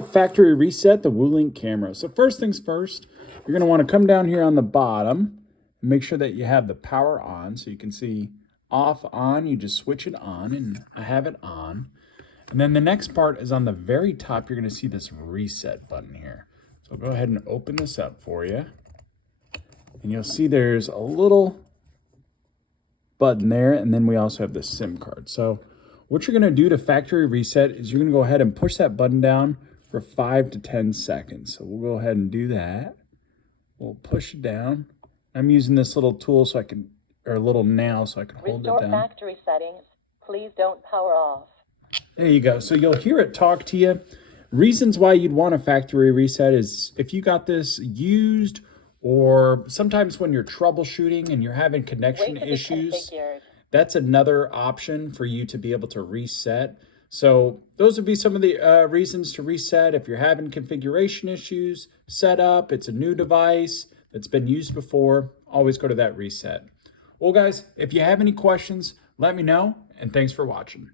Factory reset the Woolink camera. So first things first, you're going to want to come down here on the bottom and make sure that you have the power on. So you can see off, on, you just switch it on, and I have it on. And then the next part is on the very top, you're going to see this reset button here. So I'll go ahead and open this up for you. And you'll see there's a little button there, and then we also have the SIM card. So what you're going to do to factory reset is you're going to go ahead and push that button down for 5 to 10 seconds. So we'll go ahead and do that. We'll push it down. I'm using this little tool so I can, or a little nail so I can hold it down. Restore factory settings. Please don't power off. There you go. So you'll hear it talk to you. Reasons why you'd want a factory reset is if you got this used, or sometimes when you're troubleshooting and you're having connection issues, that's another option for you to be able to reset. So those would be some of the reasons to reset. If you're having configuration issues, setup, it's a new device that's been used before, always go to that reset. Well, guys, if you have any questions, let me know, and thanks for watching.